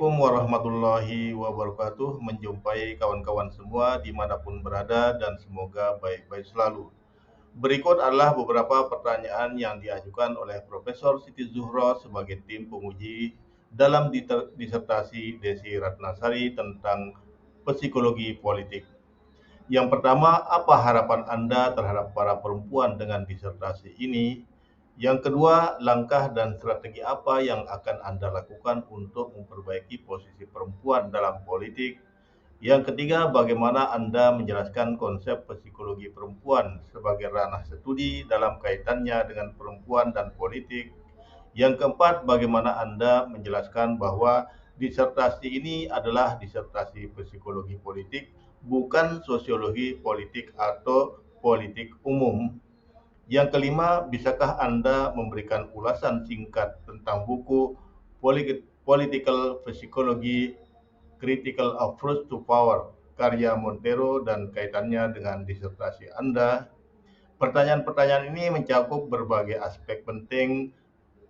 Assalamualaikum warahmatullahi wabarakatuh. Menjumpai kawan-kawan semua dimanapun berada dan semoga baik-baik selalu. Berikut adalah beberapa pertanyaan yang diajukan oleh Profesor Siti Zuhro sebagai tim penguji dalam disertasi Desi Ratnasari tentang psikologi politik. Yang pertama, apa harapan Anda terhadap para perempuan dengan disertasi ini? Yang kedua, langkah dan strategi apa yang akan Anda lakukan untuk memperbaiki posisi perempuan dalam politik? Yang ketiga, bagaimana Anda menjelaskan konsep psikologi perempuan sebagai ranah studi dalam kaitannya dengan perempuan dan politik? Yang keempat, bagaimana Anda menjelaskan bahwa disertasi ini adalah disertasi psikologi politik, bukan sosiologi politik atau politik umum? Yang kelima, bisakah Anda memberikan ulasan singkat tentang buku Political Psychology: Critical Approach to Power, karya Montero dan kaitannya dengan disertasi Anda? Pertanyaan-pertanyaan ini mencakup berbagai aspek penting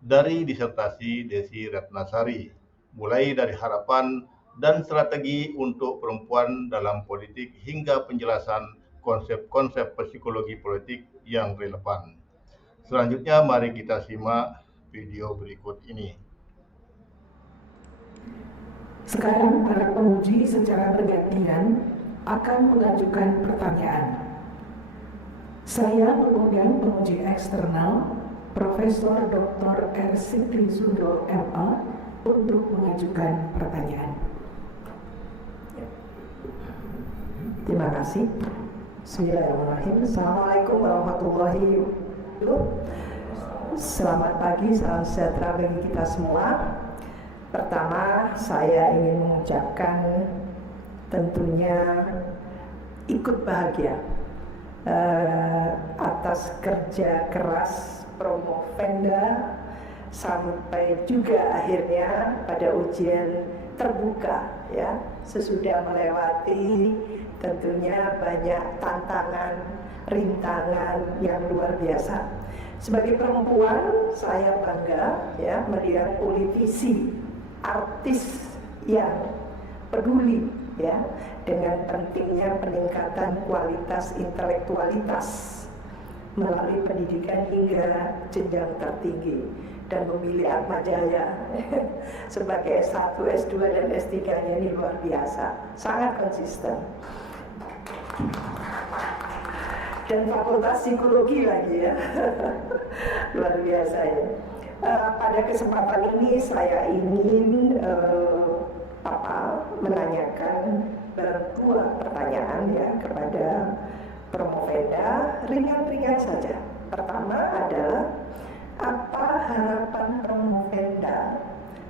dari disertasi Desi Ratnasari, mulai dari harapan dan strategi untuk perempuan dalam politik hingga penjelasan konsep-konsep psikologi politik yang relevan. Selanjutnya, mari kita simak video berikut ini. Sekarang para penguji secara bergantian akan mengajukan pertanyaan. Saya mengundang penguji eksternal Profesor Dr. R. Siti Zuhro MA untuk mengajukan pertanyaan. Terima kasih. Bismillahirrahmanirrahim. Assalamualaikum warahmatullahi wabarakatuh. Selamat pagi, salam sejahtera bagi kita semua. Pertama, saya ingin mengucapkan tentunya ikut bahagia atas kerja keras Promovenda sampai juga akhirnya pada ujian terbuka, ya, sesudah melewati tentunya banyak tantangan, rintangan yang luar biasa. Sebagai perempuan, saya bangga, ya, melihat politisi, artis yang peduli, ya, dengan pentingnya peningkatan kualitas intelektualitas melalui pendidikan hingga jenjang tertinggi dan memilih Atmajaya sebagai S1, S2 dan S3-nya ini luar biasa, sangat konsisten. Dan fakultas psikologi lagi, ya. Luar biasa, ya. Pada kesempatan ini saya ingin menanyakan berdua pertanyaan, ya, kepada Promovenda, ringan-ringan saja. Pertama adalah, apa harapan Promovenda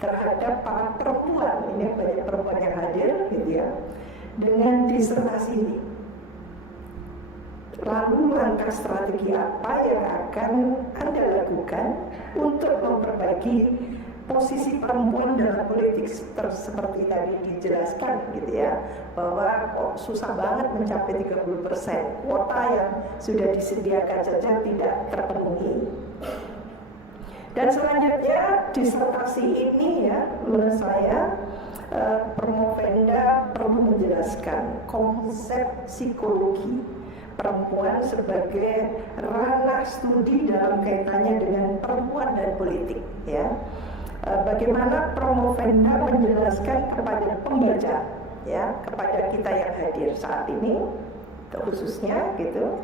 terhadap para perempuan, ini banyak perempuan yang hadir, gitu ya, dengan disertasi ini? Lalu langkah strategi apa yang akan Anda lakukan untuk memperbaiki posisi perempuan dalam politik seperti tadi dijelaskan, gitu ya, bahwa kok susah banget mencapai 30%, kuota yang sudah disediakan saja tidak terpenuhi. Dan selanjutnya disertasi ini, ya, menurut saya Promovenda perlu menjelaskan konsep psikologi perempuan sebagai ranah studi dalam kaitannya dengan perempuan dan politik, ya. Bagaimana Promovenda menjelaskan kepada pembaca, ya, kepada kita yang hadir saat ini khususnya, gitu,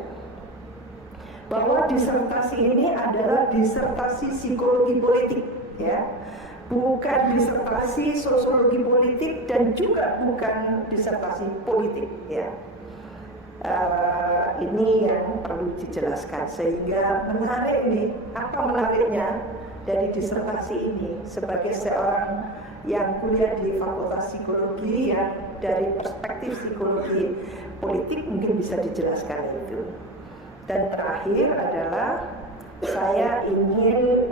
bahwa disertasi ini adalah disertasi psikologi politik, ya, bukan disertasi sosiologi politik dan juga bukan disertasi politik, ya. Ini yang perlu dijelaskan sehingga menarik nih, apa menariknya dari disertasi ini sebagai seorang yang kuliah di Fakultas Psikologi yang dari perspektif psikologi politik mungkin bisa dijelaskan itu. Dan terakhir adalah saya ingin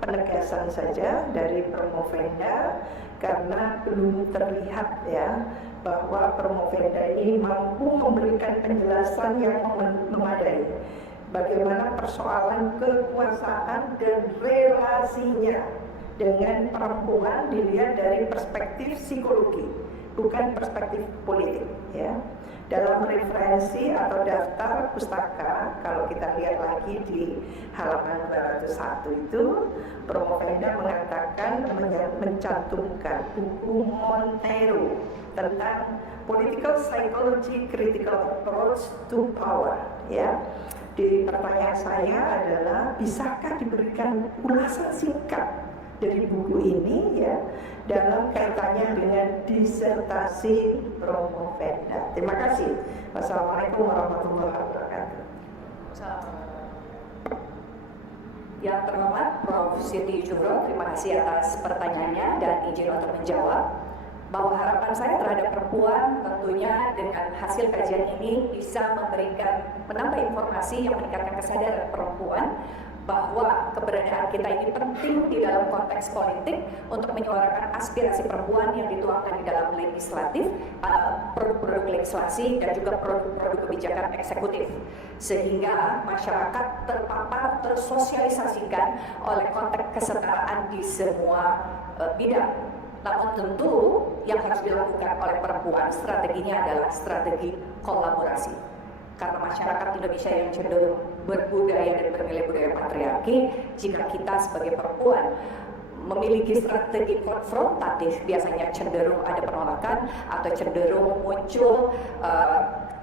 penegasan saja dari Promovenda karena belum terlihat, ya, bahwa Promovenda ini mampu memberikan penjelasan yang memadai bagaimana persoalan kekuasaan dan relasinya dengan perempuan dilihat dari perspektif psikologi, bukan perspektif politik, ya. Dalam referensi atau daftar pustaka, kalau kita lihat lagi di halaman 201 itu, Promovenda mengatakan mencantumkan buku Monteiro tentang Political Psychology Critical Approach to Power, ya. Di pertanyaan saya adalah, bisakah diberikan ulasan singkat dari buku ini, ya, dalam kaitannya dengan disertasi Promovenda. Terima kasih. Wassalamualaikum warahmatullahi wabarakatuh. Yang terhormat Prof. Siti Jubro, terima kasih atas pertanyaannya dan izin untuk menjawab. Bahwa harapan saya terhadap perempuan tentunya dengan hasil kajian ini bisa menambah informasi yang meningkatkan kesadaran perempuan bahwa keberadaan kita ini penting di dalam konteks politik untuk menyuarakan aspirasi perempuan yang dituangkan di dalam legislatif, produk-produk legislasi dan juga produk-produk kebijakan eksekutif, sehingga masyarakat terpapar, tersosialisasikan oleh konteks kesetaraan di semua bidang. Namun tentu yang harus dilakukan oleh perempuan strateginya adalah strategi kolaborasi. Karena masyarakat Indonesia yang cenderung berbudaya dan bernilai budaya patriarki, jika kita sebagai perempuan memiliki strategi konfrontatif, biasanya cenderung ada penolakan atau cenderung muncul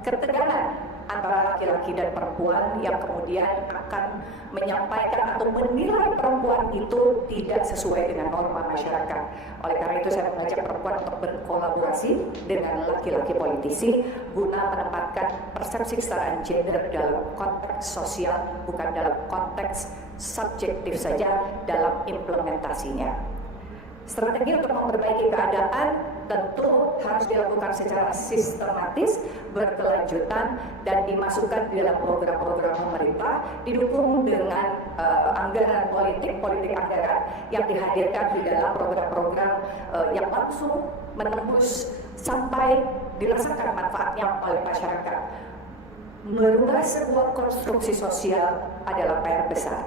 ketegangan antara laki-laki dan perempuan yang kemudian akan menyampaikan atau menilai perempuan itu tidak sesuai dengan norma masyarakat. Oleh karena itu saya mengajak perempuan untuk berkolaborasi dengan laki-laki politisi guna menempatkan persepsi kesetaraan gender dalam konteks sosial, bukan dalam konteks subjektif saja dalam implementasinya. Strategi untuk memperbaiki keadaan tentu harus dilakukan secara sistematis, berkelanjutan, dan dimasukkan di dalam program-program pemerintah, didukung dengan anggaran politik anggaran yang dihadirkan di dalam program-program yang langsung menembus sampai dirasakan manfaatnya oleh masyarakat. Merubah sebuah konstruksi sosial adalah PR besar.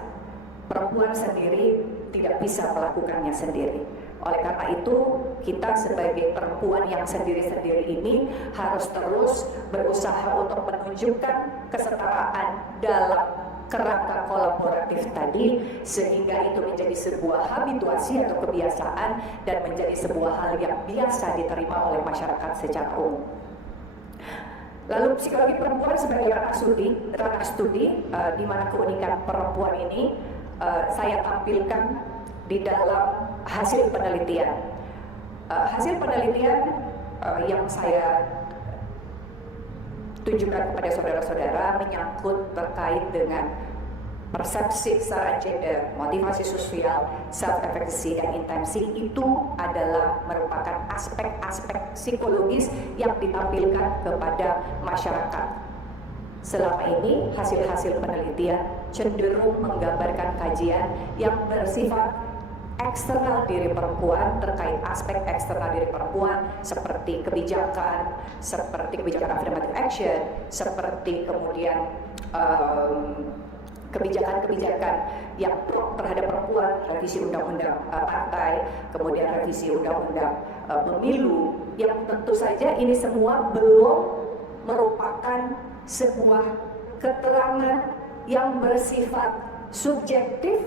Perempuan sendiri tidak bisa melakukannya sendiri. Oleh karena itu, kita sebagai perempuan yang sendiri-sendiri ini harus terus berusaha untuk menunjukkan kesetaraan dalam kerangka kolaboratif tadi, sehingga itu menjadi sebuah habituasi atau kebiasaan dan menjadi sebuah hal yang biasa diterima oleh masyarakat secara umum. Lalu psikologi perempuan sebagai ranah studi di mana keunikan perempuan ini saya tampilkan di dalam hasil penelitian. Hasil penelitian yang saya tunjukkan kepada saudara-saudara menyangkut terkait dengan persepsi secara gender, motivasi sosial, self-efficacy, dan intensi itu adalah merupakan aspek-aspek psikologis yang ditampilkan kepada masyarakat. Selama ini hasil-hasil penelitian cenderung menggambarkan kajian yang bersifat eksternal diri perempuan terkait aspek eksternal diri perempuan seperti kebijakan affirmative action, seperti kemudian kebijakan-kebijakan yang pro terhadap perempuan, revisi undang-undang partai, kemudian revisi undang-undang pemilu, yang tentu saja ini semua belum merupakan sebuah keterangan yang bersifat subjektif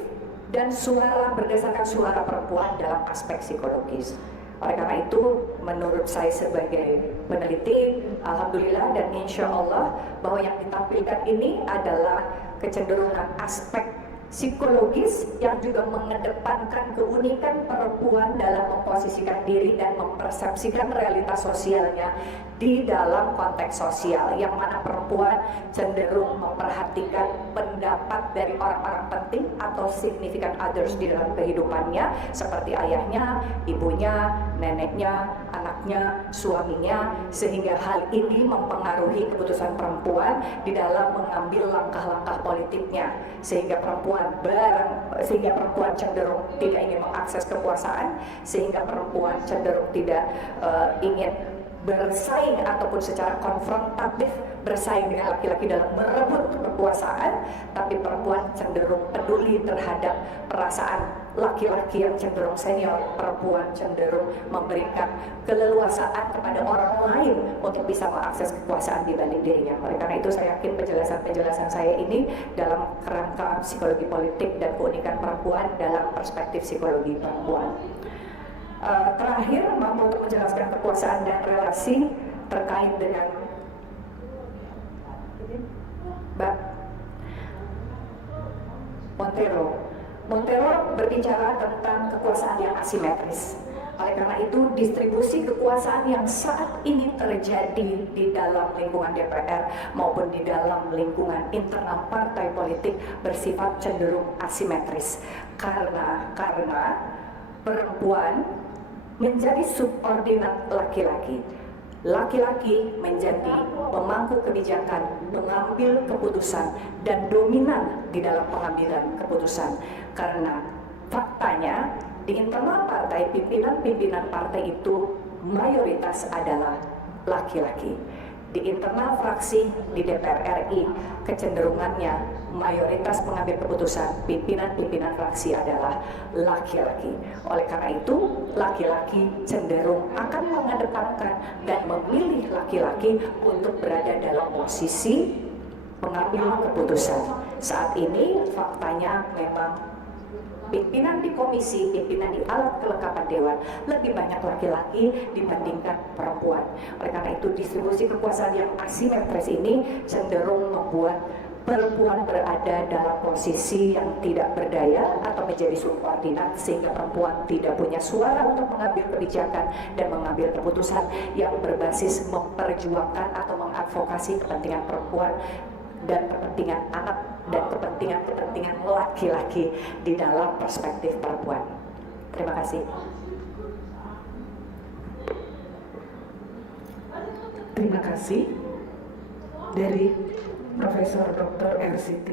dan suara berdasarkan suara perempuan dalam aspek psikologis. Oleh karena itu, menurut saya sebagai peneliti, alhamdulillah dan insya Allah bahwa yang ditampilkan ini adalah kecenderungan aspek psikologis yang juga mengedepankan keunikan perempuan dalam memposisikan diri dan mempersepsikan realitas sosialnya di dalam konteks sosial, yang mana perempuan cenderung memperhatikan pendapat dari orang-orang penting atau significant others di dalam kehidupannya seperti ayahnya, ibunya, neneknya, anaknya, suaminya, sehingga hal ini mempengaruhi keputusan perempuan di dalam mengambil langkah-langkah politiknya, sehingga perempuan cenderung tidak ingin mengakses kekuasaan, sehingga perempuan cenderung tidak ingin bersaing ataupun secara konfrontatif bersaing dengan laki-laki dalam merebut kekuasaan, tapi perempuan cenderung peduli terhadap perasaan laki-laki yang cenderung senior. Perempuan cenderung memberikan keleluasaan kepada orang lain untuk bisa mengakses kekuasaan dibanding dirinya. Oleh karena itu saya yakin penjelasan-penjelasan saya ini dalam kerangka psikologi politik dan keunikan perempuan dalam perspektif psikologi perempuan. Terakhir, mampu untuk menjelaskan kekuasaan dan relasi terkait dengan Mbak Montero berbicara tentang kekuasaan yang asimetris. Oleh karena itu, distribusi kekuasaan yang saat ini terjadi di dalam lingkungan DPR maupun di dalam lingkungan internal partai politik bersifat cenderung asimetris. Karena perempuan menjadi subordinat laki-laki. Laki-laki menjadi pemangku kebijakan, mengambil keputusan, dan dominan di dalam pengambilan keputusan. Karena faktanya di internal partai, pimpinan-pimpinan partai itu mayoritas adalah laki-laki. Di internal fraksi di DPR RI, kecenderungannya mayoritas pengambil keputusan pimpinan-pimpinan fraksi adalah laki-laki. Oleh karena itu, laki-laki cenderung akan mengedepankan dan memilih laki-laki untuk berada dalam posisi pengambil keputusan. Saat ini faktanya memang pimpinan di komisi, pimpinan di alat kelengkapan dewan lebih banyak laki-laki dibandingkan perempuan. Oleh karena itu, distribusi kekuasaan yang asimetris ini cenderung membuat perempuan berada dalam posisi yang tidak berdaya atau menjadi subordinat, sehingga perempuan tidak punya suara untuk mengambil kebijakan dan mengambil keputusan yang berbasis memperjuangkan atau mengadvokasi kepentingan perempuan dan kepentingan anak dan kepentingan laki-laki di dalam perspektif perempuan. Terima kasih. Terima kasih dari Profesor Dr. RCT.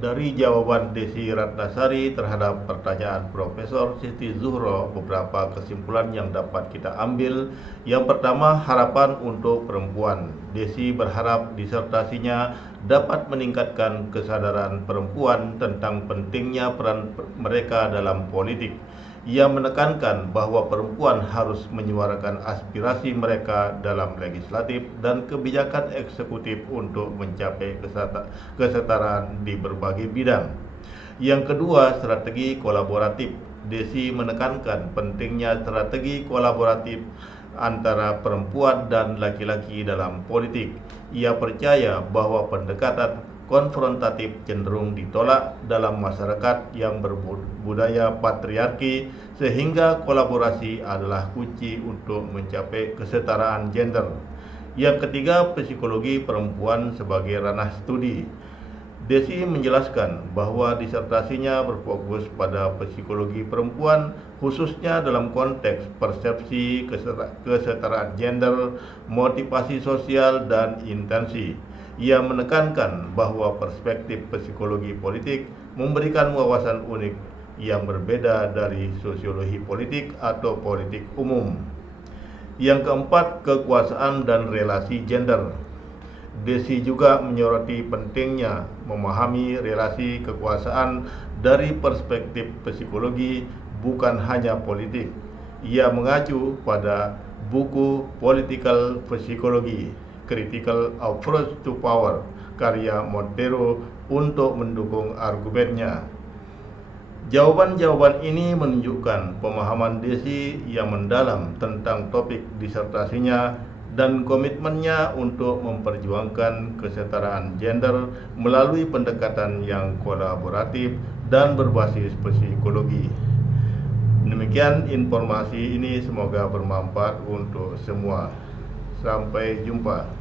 Dari jawaban Desi Ratnasari terhadap pertanyaan Profesor Siti Zuhro, beberapa kesimpulan yang dapat kita ambil. Yang pertama, harapan untuk perempuan. Desi berharap disertasinya dapat meningkatkan kesadaran perempuan tentang pentingnya peran mereka dalam politik. Ia menekankan bahwa perempuan harus menyuarakan aspirasi mereka dalam legislatif dan kebijakan eksekutif untuk mencapai kesetaraan di berbagai bidang. Yang kedua, strategi kolaboratif. Desi menekankan pentingnya strategi kolaboratif antara perempuan dan laki-laki dalam politik. Ia percaya bahwa pendekatan konfrontatif cenderung ditolak dalam masyarakat yang berbudaya patriarki, sehingga kolaborasi adalah kunci untuk mencapai kesetaraan gender. Yang ketiga, psikologi perempuan sebagai ranah studi. Desi menjelaskan bahwa disertasinya berfokus pada psikologi perempuan, khususnya dalam konteks persepsi kesetaraan gender, motivasi sosial, dan intensi. Ia menekankan bahwa perspektif psikologi politik memberikan wawasan unik yang berbeda dari sosiologi politik atau politik umum. Yang keempat, kekuasaan dan relasi gender. Desi juga menyoroti pentingnya memahami relasi kekuasaan dari perspektif psikologi, bukan hanya politik. Ia mengacu pada buku Political Psychology, Critical Approach to Power, karya Montero untuk mendukung argumennya. Jawaban-jawaban ini menunjukkan pemahaman Desi yang mendalam tentang topik disertasinya dan komitmennya untuk memperjuangkan kesetaraan gender melalui pendekatan yang kolaboratif dan berbasis psikologi. Demikian informasi ini, semoga bermanfaat untuk semua. Sampai jumpa.